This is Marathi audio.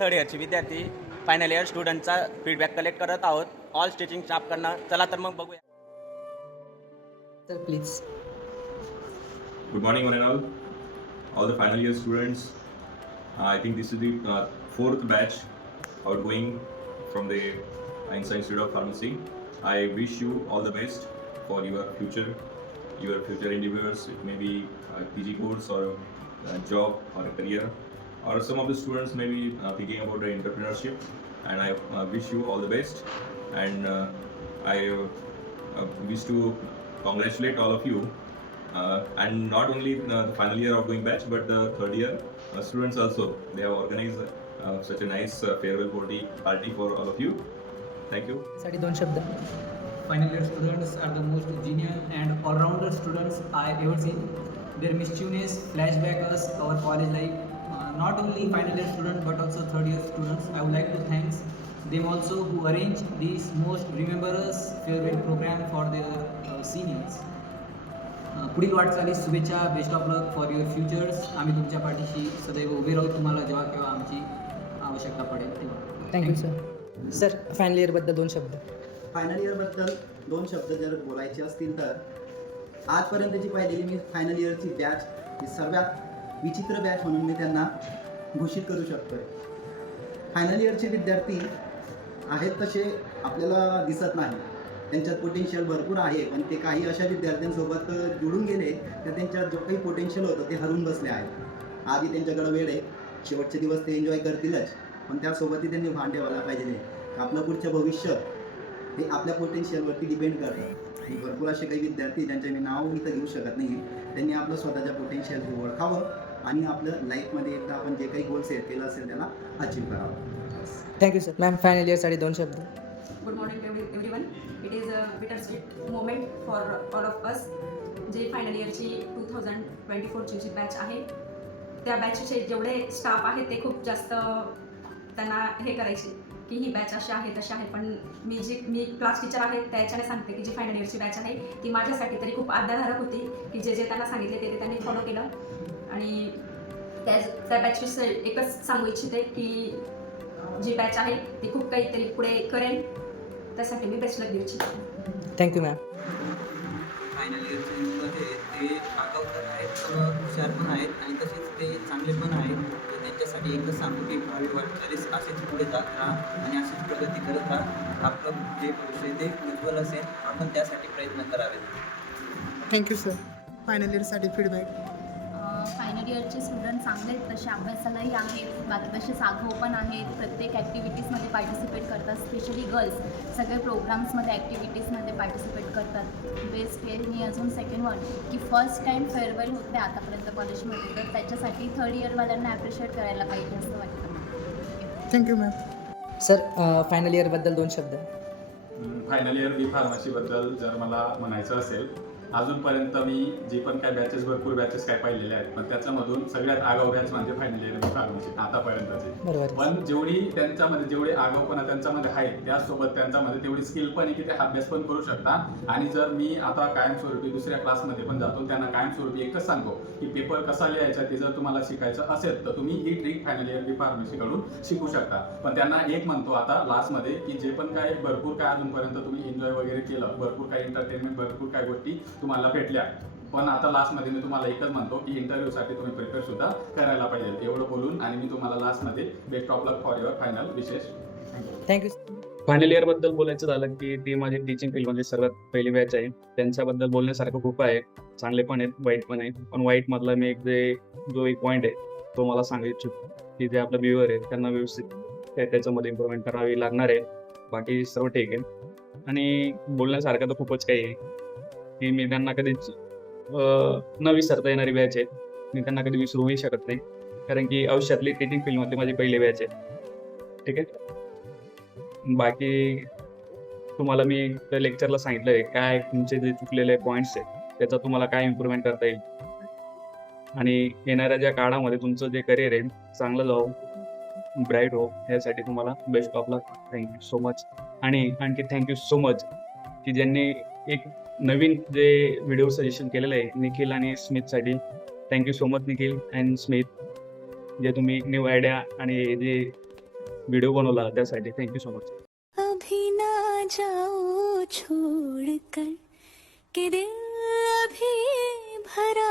थर्ड इयरचे विद्यार्थी फायनल इयर स्टुडंटचा फीडबॅक कलेक्ट करत आहोत. ऑल स्टिचिंग शार्प करणं चला तर मग बघूया. Please good morning one all all the final year students I think this is the fourth batch outgoing from the Einstein stood of pharmacy I wish you all the best for your future your future individuals it may be P G course or job or career or some of the students may be uh, thinking about the entrepreneurship and I uh, wish you all the best and uh, I uh, wish to congratulate all of you uh, and not only the final year of going batch but the third year uh, students also they have organized uh, such a nice uh, farewell party, party for all of you. Thank you. Sadi Final year students are the most genial and all-rounder students I ever seen. Their mischievousness flashback us our college life Not only final year students but also third year students. I would like to thank them also who arranged this most rememberous farewell program for their uh, seniors. Uh, पुढील वाटचालीस शुभेच्छा best of luck for your futures आम्ही तुमच्या पाठीशी सदैव उभे राहू. तुम्हाला जेव्हा केव्हा आमची आवश्यकता पडेल तेव्हा. Thank you sir sir final इयरबद्दल दोन शब्द. फायनल इयरबद्दल दोन शब्द जर बोलायचे असतील तर आजपर्यंतची पाहिलेली मी फायनल इयरची बॅच ही सर्वात विचित्र बॅच म्हणून मी त्यांना घोषित करू शकतो फायनल इयरचे विद्यार्थी आहेत तसे आपल्याला दिसत नाही. त्यांच्यात पोटेन्शियल भरपूर आहे पण ते काही अशा विद्यार्थ्यांसोबत जुळून गेले तर त्यांच्यात जो काही पोटेन्शियल होतं ते हरून बसले आहेत आधी त्यांच्याकडं वेळ आहे. शेवटचे दिवस ते एन्जॉय करतीलच पण त्यासोबतही त्यांनी भान ठेवायला पाहिजे. आपलं पुढचं भविष्य हे आपल्या पोटेन्शियलवरती डिपेंड करतं. आणि भरपूर असे काही विद्यार्थी ज्यांचे मी नाव इथं घेऊ शकत नाही त्यांनी आपलं स्वतःच्या पोटेन्शियल हे ओळखावं. आणि आपलं लाईफमध्ये एकदा आपण जे काही गोल सेट केलं असेल त्याला अचीव करावं. Thank you sir ma'am final इयरसाठी दोन शब्द. Good morning to every everyone it is a bitter sweet moment for all of us जे फायनल इयरची टू थाउजंड ट्वेंटी फोरची जी बॅच आहे त्या बॅचचे जेवढे स्टाफ आहे ते खूप जास्त त्यांना हे करायचे की ही बॅच अशी आहे तशी आहे. पण मी जी मी क्लास टीचर आहे त्याच्याने सांगते की जी फायनल इयरची बॅच आहे ती माझ्यासाठी तरी खूप आधारधारक होती की जे जे त्यांना सांगितले ते ते त्यांनी फॉलो केलं. आणि त्या त्या बॅचविषयी एकच सांगू इच्छिते की जी बॅच आहे ती खूप काहीतरी पुढे करेल त्यासाठी मी लक देऊ इच्छिते. थँक्यू मॅम फायनल आहेत ते आगाऊ पण आहेत तर हुशार पण आहेत आणि तसेच ते चांगले पण आहेत. तर त्यांच्यासाठी एकच सांगू की भावी वाटचालीस असेच पुढे जात राहा आणि अशीच प्रगती करत राहा. आपलं जे भविष्य ते उज्ज्वल असेल. आपण त्यासाठी प्रयत्न करावेत. थँक्यू सर फायनल इयरसाठी फीडबॅक फायनल इयरचे स्टुडंट चांगले आहेत तसे अभ्यासालाही आहेत बाकी तसेच आगाऊ पण आहेत. प्रत्येक ॲक्टिव्हिटीजमध्ये पार्टिसिपेट करतात स्पेशली गर्ल्स सगळे प्रोग्राम्समध्ये ॲक्टिव्हिटीजमध्ये पार्टिसिपेट करतात. बेस्ट हे मी अजून सेकंड वन की फर्स्ट टाईम फेअरवेल होते आतापर्यंत कॉलेजमध्ये तर त्याच्यासाठी थर्ड इयरवाल्यांना ॲप्रिशिएट करायला पाहिजे असं वाटतं. मला. Thank you ma'am sir final इयरबद्दल दोन शब्द. फायनल इयर बी फार्मसीबद्दल जर मला म्हणायचं असेल अजूनपर्यंत मी जे पण काय बॅचेस भरपूर बॅचेस काय पाहिलेले आहेत पण त्याच्यामधून सगळ्यात आगाऊ बॅच म्हणजे फायनल इयर फार्मसी आतापर्यंतचे. पण जेवढी त्यांच्यामध्ये जेवढे आगाऊपणा त्यांच्यामध्ये आहे त्याचसोबत त्यांच्यामध्ये तेवढी स्किल पण आहे की ते अभ्यास पण करू शकता आणि जर मी आता कायमस्वरूपी दुसऱ्या क्लासमध्ये पण जातो त्यांना कायमस्वरूपी एकच सांगतो की पेपर कसा लिहायचा ते जर तुम्हाला शिकायचं असेल तर तुम्ही ही ट्रिक फायनल इयर बी फार्मसीकडून शिकू शकता. पण त्यांना एक म्हणतो आता लास्टमध्ये की जे पण काय भरपूर काय अजूनपर्यंत तुम्ही एन्जॉय वगैरे केलं भरपूर काही एंटरटेनमेंट भरपूर काही गोष्टी तुम्हाला भेटल्या. पण आता लास्टमध्ये मी तुम्हाला एकच म्हणतो की इंटरव्ह्यूसाठी तुम्ही प्रिपेअर सुद्धा करायला पाहिजे. एवढं बोलून आणि मी तुम्हाला लास्टमध्ये best of luck for your final विशेष थँक्यू फायनल इयरबद्दल बोलायचं झालं की ती माझी टीचिंग फील्डमध्ये सर्वात पहिली बॅच आहे. त्यांच्याबद्दल बोलण्यासारखं खूप आहे. चांगले पण आहेत वाईट पण आहे पण वाईट मधला मी एक जे जो एक पॉईंट आहे तो मला सांगू इच्छितो. की जे आपलं व्ह्युअर आहे त्यांना व्यवस्थित त्या- त्याच्यामध्ये इम्प्रुव्हमेंट करावी लागणार आहे. बाकी सर्व ठीक आहे. आणि बोलण्यासारखं तर खूपच काही आहे. की मी त्यांना कधीच न विसरता येणारी बॅच आहे मी त्यांना कधी विसरूही शकत नाही. कारण की आयुष्यातली टीचिंग फील्डमध्ये माझी पहिली बॅच आहे. ठीक आहे? बाकी तुम्हाला मी त्या लेक्चरला सांगितलंय काय तुमचे जे चुकलेले पॉईंट्स आहेत त्याचा तुम्हाला काय इम्प्रुव्हमेंट करता येईल? आणि येणाऱ्या ज्या काळामध्ये तुमचं जे करिअर आहे चांगलं जाऊ ब्राईट हो यासाठी तुम्हाला best of luck thank you so much आणि आणखी थँक्यू सो मच की ज्यांनी एक नवीन जे व्हिडिओ सजेशन केलेलं आहे निखिल आणि स्मिथसाठी thank you so much Nikhil and Smith जे तुम्ही न्यू आयडिया आणि जे व्हिडिओ बनवला त्यासाठी थँक्यू सो मच अभी ना जाओ छोड़ कर के दिल अभी भरा